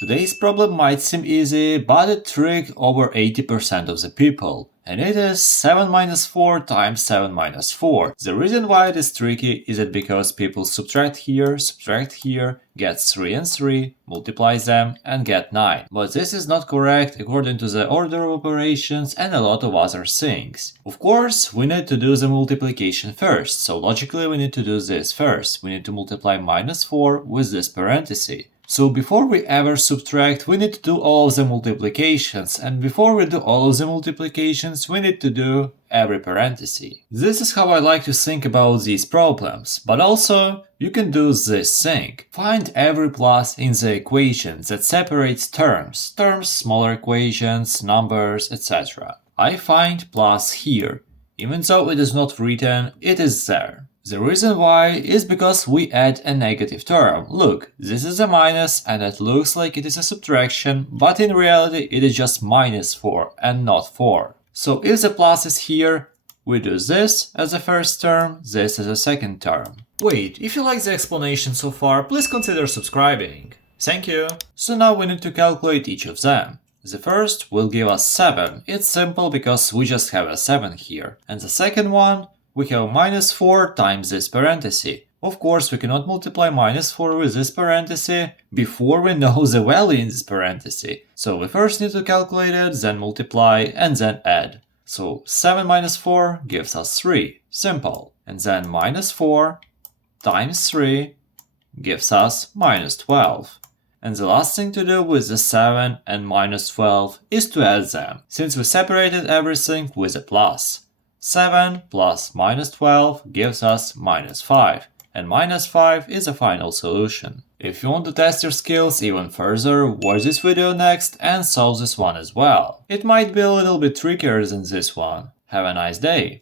Today's problem might seem easy, but it tricked over 80% of the people. And it is 7 minus 4 times 7 minus 4. The reason why it is tricky is that because people subtract here, get 3 and 3, multiply them, and get 9. But this is not correct according to the order of operations and a lot of other things. Of course, we need to do the multiplication first, so logically we need to do this first. We need to multiply minus 4 with this parenthesis. So before we ever subtract, we need to do all of the multiplications, and before we do all of the multiplications, we need to do every parenthesis. This is how I like to think about these problems, but also you can do this thing. Find every plus in the equation that separates terms, smaller equations, numbers, etc. I find plus here. Even though it is not written, it is there. The reason why is because we add a negative term. Look, this is a minus and it looks like it is a subtraction, but in reality it is just minus 4 and not 4. So if the plus is here, we do this as a first term, this as a second term. Wait, if you like the explanation so far, please consider subscribing. Thank you. So now we need to calculate each of them. The first will give us 7. It's simple because we just have a 7 here. And the second one, we have minus 4 times this parenthesis. Of course, we cannot multiply minus 4 with this parenthesis before we know the value in this parenthesis. So we first need to calculate it, then multiply, and then add. So 7 minus 4 gives us 3. Simple. And then minus 4 times 3 gives us minus 12. And the last thing to do with the 7 and minus 12 is to add them, since we separated everything with a plus. 7 plus minus 12 gives us minus 5, and minus 5 is a final solution. If you want to test your skills even further, watch this video next and solve this one as well. It might be a little bit trickier than this one. Have a nice day!